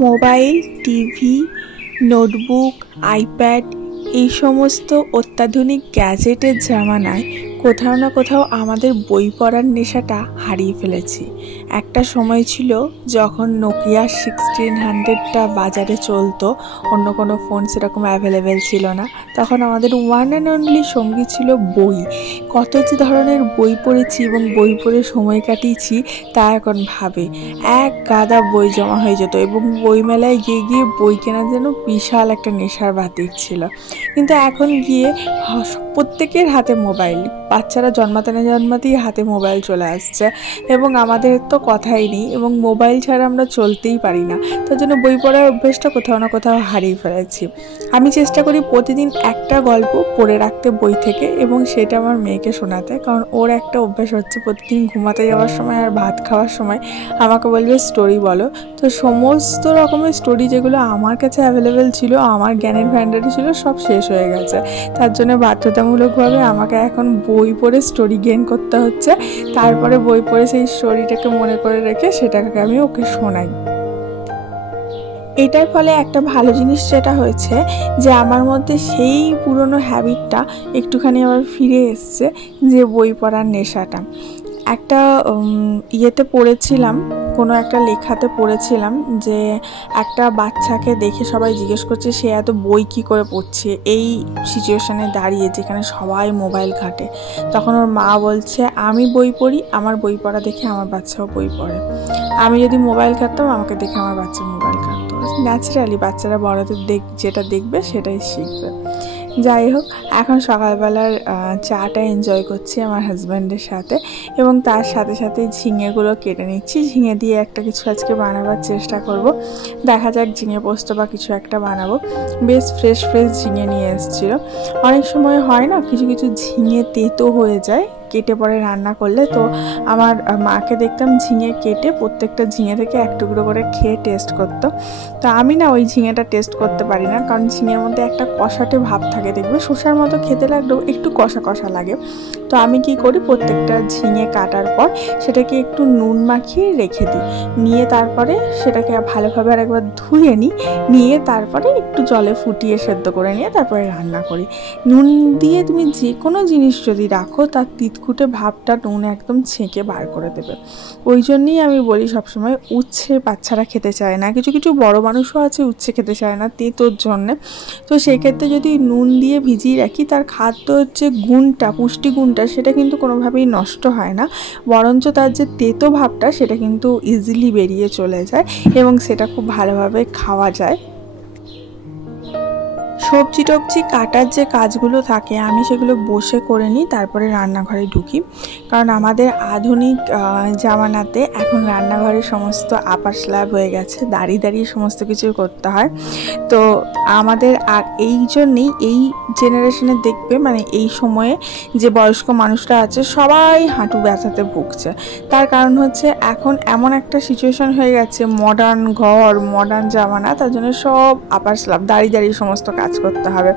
Mobile, TV, notebook, iPad এই সমস্ত অত্যাধুনিক গ্যাজেটের জামানায় কোথাও না কোথাও আমাদের বই পড়ার নেশাটা হারিয়ে ফেলেছি। একটা সময় ছিল যখন নোকিয়া 1600টা বাজারে চলতো, অন্য কোনো ফোন সেরকম অ্যাভেলেবেল ছিল না। তখন আমাদের ওয়ান অ্যান্ড অনলি সঙ্গী ছিল বই। কত যে ধরনের বই পড়েছি এবং বই পড়ে সময় কাটিয়েছি তা এখন ভাবে। এক গাদা বই জমা হয়ে যেত এবং বইমেলায় গিয়ে গিয়ে বই কেনা যেন বিশাল একটা নেশার বাতিক ছিল। কিন্তু এখন গিয়ে প্রত্যেকের হাতে মোবাইল, বাচ্চারা জন্মাতেই হাতে মোবাইল চলে আসছে এবং আমাদের তো কথাই নেই, এবং মোবাইল ছাড়া আমরা চলতেই পারি না। তার জন্য বই পড়ার অভ্যেসটা কোথাও না কোথাও হারিয়ে ফেলেছি। আমি চেষ্টা করি প্রতিদিন একটা গল্প পড়ে রাখতে বই থেকে, এবং সেটা আমার মেয়েকে শোনাতে, কারণ ওর একটা অভ্যেস হচ্ছে প্রতিদিন ঘুমাতে যাওয়ার সময় আর ভাত খাওয়ার সময় আমাকে বলবে স্টোরি বলো। তো সমস্ত রকমের স্টোরি যেগুলো আমার কাছে অ্যাভেলেবেল ছিল, আমার জ্ঞানের ভান্ডারে ছিল, সব শেষ হয়ে গেছে। তার জন্য বাধ্যতামূলকভাবে আমাকে এখন বই পড়ে স্টোরি গেইন করতে হচ্ছে। তারপরে বই পড়ে সেই স্টোরিটাকে মনে করে রেখে সেটাকে আমি ওকে শোনাই। এটার ফলে একটা ভালো জিনিস যেটা হয়েছে যে আমার মধ্যে সেই পুরনো হ্যাবিটটা একটুখানি আবার ফিরে এসছে, যে বই পড়ার নেশাটা। একটা ইয়েতে পড়েছিলাম, কোনো একটা লেখাতে পড়েছিলাম যে একটা বাচ্চাকে দেখে সবাই জিজ্ঞেস করছে সে এত বই কী করে পড়ছে এই সিচুয়েশানে দাঁড়িয়ে, যেখানে সবাই মোবাইল ঘাঁটে। তখন ওর মা বলছে, আমি বই পড়ি, আমার বই পড়া দেখে আমার বাচ্চাও বই পড়ে। আমি যদি মোবাইল ঘাঁটতাম, আমাকে দেখে আমার বাচ্চা মোবাইল ঘাঁটতো। ন্যাচারালি বাচ্চারা বড়দের যেটা দেখবে সেটাই শিখবে। যাই হোক, এখন সকালবেলার চাটা এনজয় করছি আমার হাজব্যান্ডের সাথে, এবং তার সাথে সাথে ঝিঙেগুলো কেটে নিচ্ছি। ঝিঙে দিয়ে একটা কিছু আজকে বানাবার চেষ্টা করব। দেখা যাক, ঝিঙে পোস্ত বা কিছু একটা বানাবো। বেশ ফ্রেশ ঝিঙে নিয়ে এসেছিলো। অনেক সময় হয় না, কিছু কিছু ঝিঙে তেতো হয়ে যায় কেটে পরে রান্না করলে। তো আমার মাকে দেখতাম ঝিঙে কেটে প্রত্যেকটা ঝিঙে থেকে এক টুকরো করে খেয়ে টেস্ট করতো। তো আমি না ওই ঝিঙেটা টেস্ট করতে পারি না, কারণ ঝিঙের মধ্যে একটা কষাটে ভাব থাকে, দেখবে শসার মতো খেতে লাগলেও একটু কষা কষা লাগে। তো আমি কি করি, প্রত্যেকটা ঝিঙে কাটার পর সেটাকে একটু নুন মাখিয়ে রেখে দিই, নিয়ে তারপরে সেটাকে ভালোভাবে আর একবার ধুয়ে নিয়ে তারপরে একটু জলে ফুটিয়ে সেদ্ধ করে নিয়ে তারপরে রান্না করি। নুন দিয়ে তুমি যে কোনো জিনিস যদি রাখো, তার তিতকুটে ভাবটা নুন একদম ছেঁকে বার করে দেবে। ওই জন্যই আমি বলি সবসময়, উচ্ছে বাচ্চারা খেতে চায় না, কিছু কিছু বড় মানুষও আছে উচ্ছে খেতে চায় না তেঁতোর জন্যে। তো সেক্ষেত্রে যদি নুন দিয়ে ভিজিয়ে রাখি, তার খাদ্য হচ্ছে গুণটা, পুষ্টিগুণটা, সেটা কিন্তু কোনোভাবেই নষ্ট হয় না, বরঞ্চ তার যে তেতো ভাবটা সেটা কিন্তু ইজিলি বেরিয়ে চলে যায় এবং সেটা খুব ভালোভাবে খাওয়া যায়। সবজি টবজি কাটার যে কাজগুলো থাকে আমি সেগুলো বসে করে নিই, তারপরে রান্নাঘরে ঢুকি। কারণ আমাদের আধুনিক জামানাতে এখন রান্নাঘরে সমস্ত আপার স্ল্যাব হয়ে গেছে, দাঁড়িয়ে দাঁড়িয়ে সমস্ত কিছু করতে হয়। তো আমাদের আর এই জন্যেই এই জেনারেশনে দেখবে, মানে এই সময়ে যে বয়স্ক মানুষরা আছে সবাই হাঁটু ব্যথাতে ভুগছে। তার কারণ হচ্ছে এখন এমন একটা সিচুয়েশন হয়ে গেছে, মডার্ন ঘর, মডার্ন জামানা, তার জন্য সব আপার স্ল্যাব, দাঁড়িয়ে দাঁড়িয়ে সমস্ত কাজ করতে হবে।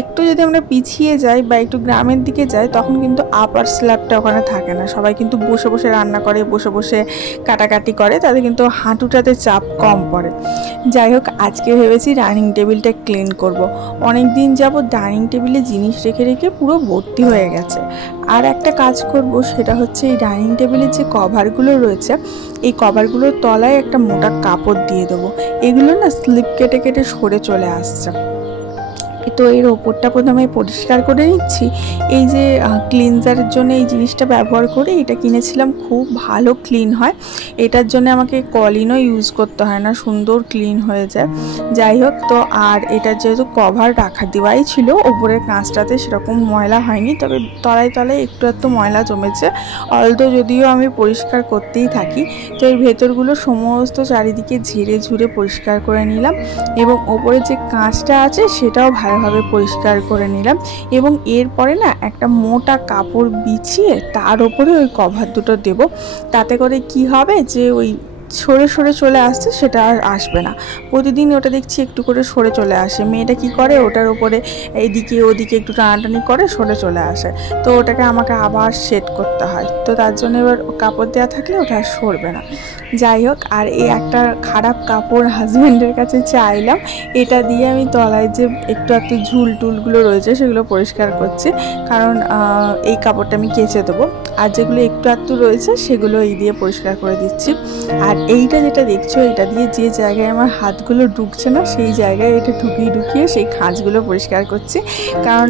একটু যদি আমরা পিছিয়ে যাই বা একটু গ্রামের দিকে যাই, তখন কিন্তু আপার স্ল্যাবটা ওখানে থাকে না, সবাই কিন্তু বসে বসে রান্না করে, বসে বসে কাটাকাটি করে, তাদের কিন্তু হাঁটুটাতে চাপ কম পড়ে। যাই হোক, আজকে ভেবেছি ডাইনিং টেবিলটা ক্লিন করব। অনেক দিন যাবত ডাইনিং টেবিলে জিনিস রেখে রেখে পুরো ভর্তি হয়ে গেছে। আর একটা কাজ করব, সেটা হচ্ছে এই ডাইনিং টেবিলের যে কভারগুলো রয়েছে, এই কভারগুলোর তলায় একটা মোটা কাপড় দিয়ে দেবো। এগুলো না স্লিপ কেটে কেটে সরে চলে আসছে। তো এর ওপরটা প্রথমে পরিষ্কার করে নিচ্ছি। এই যে ক্লিনজারের জন্য এই জিনিসটা ব্যবহার করে, এটা কিনেছিলাম, খুব ভালো ক্লিন হয়। এটার জন্য আমাকে কলিনও ইউজ করতে হয় না, সুন্দর ক্লিন হয়ে যায়। যাই হোক, তো আর এটার যেহেতু কভার রাখা দেওয়াই ছিল, ওপরের কাঁচটাতে সেরকম ময়লা হয়নি, তবে তলায় তলায় একটু ময়লা জমেছে। যদিও আমি পরিষ্কার করতেই থাকি। তো এই ভেতরগুলো সমস্ত চারিদিকে ঝেড়ে ঝুড়ে পরিষ্কার করে নিলাম, এবং ওপরে যে কাঁচটা আছে সেটাও ভালোভাবে পরিষ্কার করে নিলাম। এবং এরপরে না একটা মোটা কাপড় বিছিয়ে তার উপরে ওই কভার দুটো দেব। তাতে করে কি হবে, যে ওই সরে সরে চলে আসছে সেটা আর আসবে না। প্রতিদিন ওটা দেখছি একটু করে সরে চলে আসে। মেয়েটা কি করে, ওটার উপরে এইদিকে ওদিকে একটু টানাটানি করে সরে চলে আসে। তো ওটাকে আমাকে আবার সেট করতে হয়। তো তার জন্য এবার কাপড় দেওয়া থাকলে ওটা আর সরবে না। যাই হোক, আর এই একটা খারাপ কাপড় হাজব্যান্ডের কাছে চাইলাম। এটা দিয়ে আমি তলায় যে একটু একটু ঝুল টুলগুলো রয়েছে সেগুলো পরিষ্কার করছি, কারণ এই কাপড়টা আমি কেচে দেবো। আর যেগুলো একটু একটু রয়েছে সেগুলো এই দিয়ে পরিষ্কার করে দিচ্ছি। আর এইটা যেটা দেখছো, এটা দিয়ে যে জায়গায় আমার হাতগুলো ঢুকছে না সেই জায়গায় এটা ঢুকিয়ে ঢুকিয়ে সেই খাঁজগুলো পরিষ্কার করছি। কারণ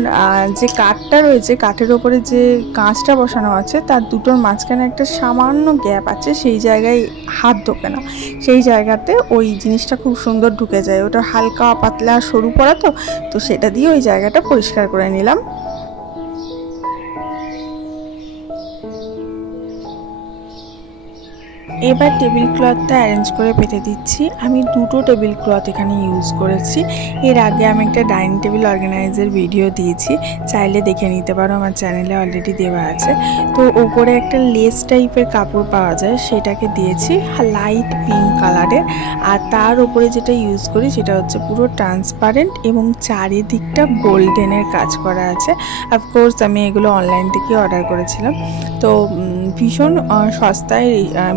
যে কাঠটা রয়েছে, কাঠের ওপরে যে কাঁচটা বসানো আছে তার দুটোর মাঝখানে একটা সামান্য গ্যাপ আছে, সেই জায়গায় হাত ঢোকে না। সেই জায়গাতে ওই জিনিসটা খুব সুন্দর ঢুকে যায়। ওটা হালকা পাতলা সরু পড়া, তো সেটা দিয়ে ওই জায়গাটা পরিষ্কার করে নিলাম। এবার টেবিল ক্লথটা অ্যারেঞ্জ করে পেতে দিচ্ছি। আমি দুটো টেবিল ক্লথ এখানে ইউজ করেছি। এর আগে আমি একটা ডাইনিং টেবিল অর্গানাইজের ভিডিও দিয়েছি, চাইলে দেখে নিতে পারো, আমার চ্যানেলে অলরেডি দেওয়া আছে। তো ওপরে একটা লেস টাইপের কাপড় পাওয়া যায়, সেটাকে দিয়েছি লাইট পিঙ্ক কালারের। আর তার ওপরে যেটা ইউজ করি সেটা হচ্ছে পুরো ট্রান্সপারেন্ট এবং চারিদিকটা গোল্ডেনের কাজ করা আছে। অফকোর্স আমি এগুলো অনলাইন থেকে অর্ডার করেছিলাম। তো ভীষণ সস্তায়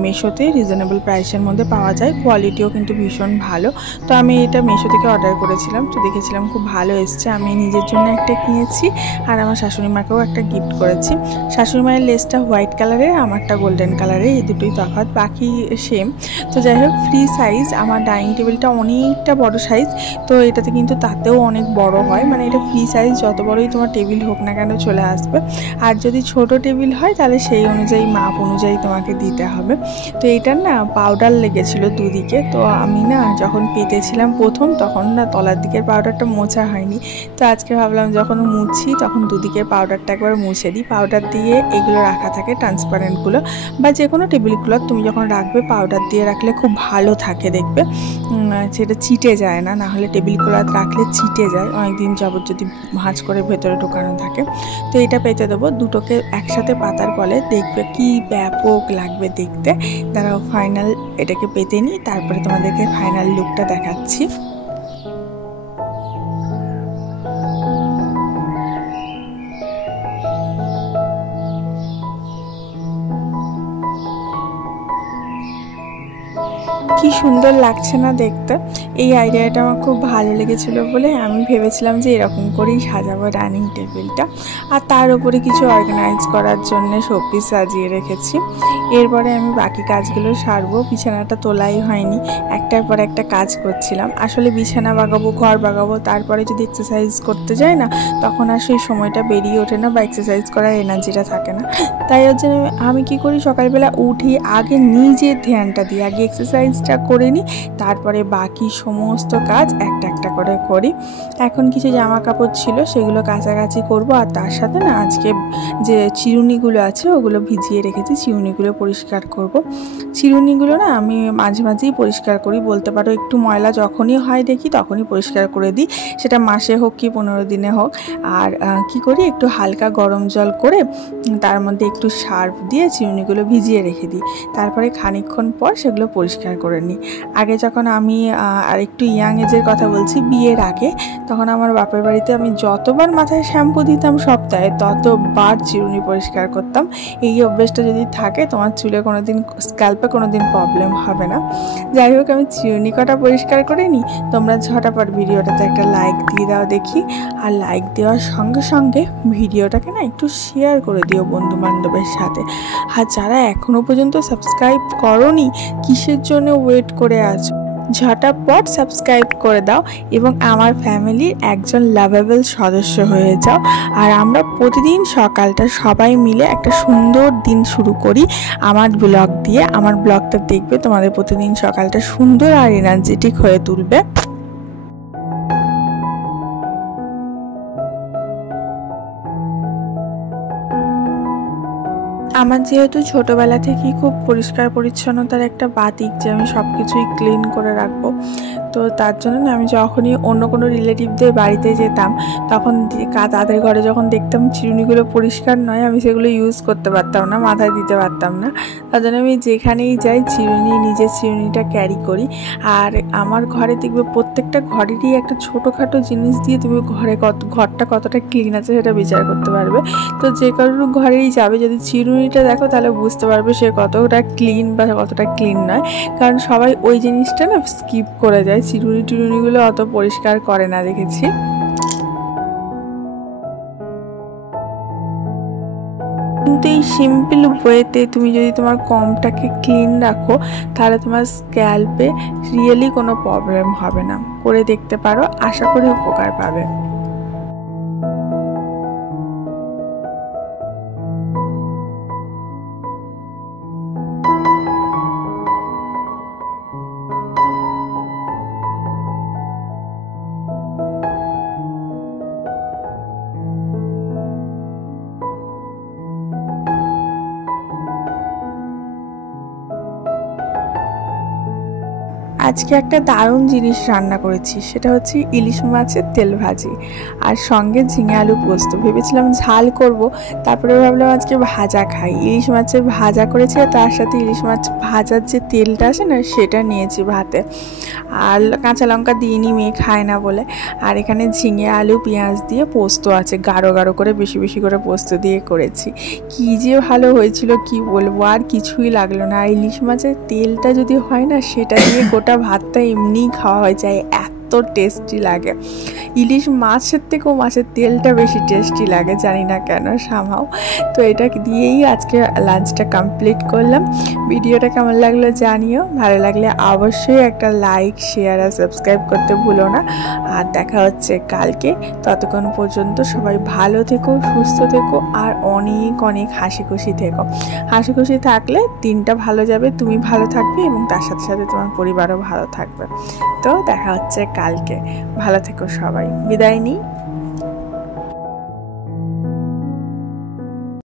মেশোতে রিজনেবল প্রাইসের মধ্যে পাওয়া যায়, কোয়ালিটিও কিন্তু ভীষণ ভালো। তো আমি এটা মেশো থেকে অর্ডার করেছিলাম, তো দেখেছিলাম খুব ভালো এসছে। আমি নিজের জন্য একটা কিনেছি আর আমার শাশুড়ি মাকেও একটা গিফট করেছি। শাশুড়ি মায়ের লেসটা হোয়াইট কালারের, আমারটা গোল্ডেন কালারের, এই দুটোই তফাৎ, বাকি সেম। তো যাই হোক, ফ্রি সাইজ। আমার ডাইনিং টেবিলটা অনেকটা বড় সাইজ, তো এটাতে কিন্তু তাতেও অনেক বড় হয়, মানে এটা ফ্রি সাইজ, যত বড়ই তোমার টেবিল হোক না কেন চলে আসবে। আর যদি ছোট টেবিল হয় তাহলে সেই অনুযায়ী মাপ অনুযায়ী তোমাকে দিতে হবে। তো এইটার না পাউডার লেগেছিল দুদিকে, তো আমি না যখন পেতেছিলাম প্রথম তখন না তলার দিকের পাউডারটা মোছা হয়নি। তো আজকে ভাবলাম যখন মুছছি তখন দুদিকের পাউডারটা একবার মুছে দিই। পাউডার দিয়ে এগুলো রাখা থাকে ট্রান্সপারেন্টগুলো, বা যে কোনো টেবিল ক্লথ তুমি যখন রাখবে পাউডার দিয়ে রাখলে খুব ভালো থাকে, দেখবে সেটা চিটে যায় না। নাহলে টেবিল ক্লথ রাখলে চিটে যায় অনেকদিন যাবত যদি ভাঁজ করে ভেতরে ঢোকানো থাকে। তো এটা পেতে দেবো, দুটোকে একসাথে পাতার ফলে দেখবে কি ব্যাপক লাগবে দেখতে। দাঁড়াও ফাইনাল এটাকে পেতে নিই, তারপরে তোমাদেরকে ফাইনাল লুকটা দেখাচ্ছি। কি সুন্দর লাগছে না দেখতে। এই আইডিয়াটা আমার খুব ভালো লেগেছিল বলে আমি ভেবেছিলাম যে এরকম করেই সাজাবো ডাইনিং টেবিলটা। আর তার উপরে কিছু অর্গানাইজ করার জন্য শোপিস সাজিয়ে রেখেছি। এরপরে আমি বাকি কাজগুলো সারবো। বিছানাটা তোলাই হয়নি, একটার পর একটা কাজ করছিলাম। আসলে বিছানা বাগাবো, ঘর বাগাবো, তারপরে যদি এক্সারসাইজ করতে যাই না তখন আর সেই সময়টা বেরিয়ে ওঠে না, বা এক্সারসাইজ করার এনার্জিটা থাকে না। তাই ওর জন্য আমি কী করি, সকালবেলা উঠি আগে নিজের ধ্যানটা দিই, আগে এক্সারসাইজটা করে নিই, তারপরে বাকি সমস্ত কাজ একটা একটা করে করি। এখন কিছু জামা কাপড় ছিল সেগুলো কাছাকাছি করব, আর তার সাথে না আজকে যে চিরুনিগুলো আছে ওগুলো ভিজিয়ে রেখেছি, চিরুনিগুলো পরিষ্কার করব। চিরুনিগুলো না আমি মাঝে মাঝেই পরিষ্কার করি, বলতে পারো একটু ময়লা যখনই হয় দেখি তখনই পরিষ্কার করে দিই, সেটা মাসে হোক কি 15 দিনে হোক। আর কি করি, একটু হালকা গরম জল করে তার মধ্যে একটু সার্ফ দিয়ে চিরুনিগুলো ভিজিয়ে রেখে দিই, তারপরে খানিকক্ষণ পর সেগুলো পরিষ্কার করে নিই। আগে যখন আমি আর একটু ইয়াং এজের কথা বলছি, বিয়ের আগে, তখন আমার বাপের বাড়িতে আমি যতবার মাথায় শ্যাম্পু দিতাম সপ্তাহে ততবার চিরুনি পরিষ্কার করতাম। এই অভ্যেসটা যদি থাকে তোমার চুলে কোনোদিন, স্ক্যাল্পে কোনোদিন প্রবলেম হবে না। যাই হোক, আমি চিরুনি কটা পরিষ্কার করে নিই। তোমরা ঝটাপট ভিডিওটাতে একটা লাইক দিয়ে দাও দেখি, আর লাইক দেওয়ার সঙ্গে সঙ্গে ভিডিওটাকে না একটু শেয়ার করে দিও বন্ধু বান্ধবের সাথে। আর যারা এখনও পর্যন্ত সাবস্ক্রাইব করোনি, কিসের জন্য ওয়েট করে আছো? ঝটাপট সাবস্ক্রাইব করে দাও এবং আমার ফ্যামিলির একজন লাভেবল সদস্য হয়ে যাও। আর আমরা প্রতিদিন সকালটা সবাই মিলে একটা সুন্দর দিন শুরু করি আমার ব্লগ দিয়ে। আমার ব্লগটা দেখবে, তোমাদের প্রতিদিন সকালটা সুন্দর আর এনার্জেটিক হয়ে তুলবে। আমার যেহেতু ছোটবেলা থেকেই খুব পরিষ্কার পরিচ্ছন্নতার একটা বাতিক যে আমি সব কিছুই ক্লিন করে রাখবো, তো তার জন্য না আমি যখনই অন্য কোনো রিলেটিভদের বাড়িতে যেতাম তখন তাদের ঘরে যখন দেখতাম চিরুনিগুলো পরিষ্কার নয়, আমি সেগুলো ইউজ করতে পারতাম না, মাথায় দিতে পারতাম না। তার জন্য আমি যেখানেই যাই নিজের চিরুনিটা ক্যারি করি। আর আমার ঘরে দেখবে প্রত্যেকটা ঘরেরই একটা ছোটোখাটো জিনিস দিয়ে তুমি ঘরটা কতটা ক্লিন আছে সেটা বিচার করতে পারবে। তো যে কারোর ঘরেই যাবে যদি চিরুনিটা দেখো তাহলে বুঝতে পারবে সে কতটা ক্লিন বা কতটা ক্লিন নয়, কারণ সবাই ওই জিনিসটা না স্কিপ করে যায়, চিরুনিগুলো অত পরিষ্কার করে না দেখেছি। কিন্তু এই সিম্পল ওয়েতে তুমি যদি তোমার কমটাকে ক্লিন রাখো তাহলে তোমার স্ক্যাল্পে রিয়েলি কোনো প্রবলেম হবে না। করে দেখতে পারো, আশা করি উপকার পাবে। আজকে একটা দারুণ জিনিস রান্না করেছি, সেটা হচ্ছে ইলিশ মাছের তেল ভাজি আর সঙ্গে ঝিঙে আলু পোস্ত। ভেবেছিলাম ঝাল করব, তারপরে ভাবলাম আজকে ভাজা খাই। ইলিশ মাছের ভাজা করেছি আর তার সাথে ইলিশ মাছ ভাজার যে তেলটা আছে না সেটা নিয়েছি ভাতে। আর কাঁচা লঙ্কা দিইনি, মেয়ে খায় না বলে। আর এখানে ঝিঙে আলু পেঁয়াজ দিয়ে পোস্ত আছে, গাঢ় গাঢ় করে বেশি বেশি করে পোস্ত দিয়ে করেছি। কী যে ভালো হয়েছিল কি বলবো, আর কিছুই লাগলো না। আর ইলিশ মাছের তেলটা যদি হয় না সেটা দিয়ে গোটা ভাতটা এমনিই খাওয়া হয়ে যায়, এত টেস্টি লাগে। ইলিশ মাছের থেকেও মাছের তেলটা বেশি টেস্টি লাগে, জানি না কেন সামহাও। তো এটা দিয়েই আজকে লাঞ্চটা কমপ্লিট করলাম। ভিডিওটা কেমন লাগলো জানিও, ভালো লাগলে অবশ্যই একটা লাইক শেয়ার আর সাবস্ক্রাইব করতে ভুলো না। আর দেখা হচ্ছে কালকে, ততক্ষণ পর্যন্ত সবাই ভালো থেকো, সুস্থ থেকো আর অনেক অনেক হাসি খুশি থেকো। হাসি খুশি থাকলে দিনটা ভালো যাবে, তুমি ভালো থাকবে এবং তার সাথে সাথে তোমার পরিবারও ভালো থাকবে। তো দেখা হচ্ছে কালকে, ভালো থেকো সবাই, বিদায় নিই।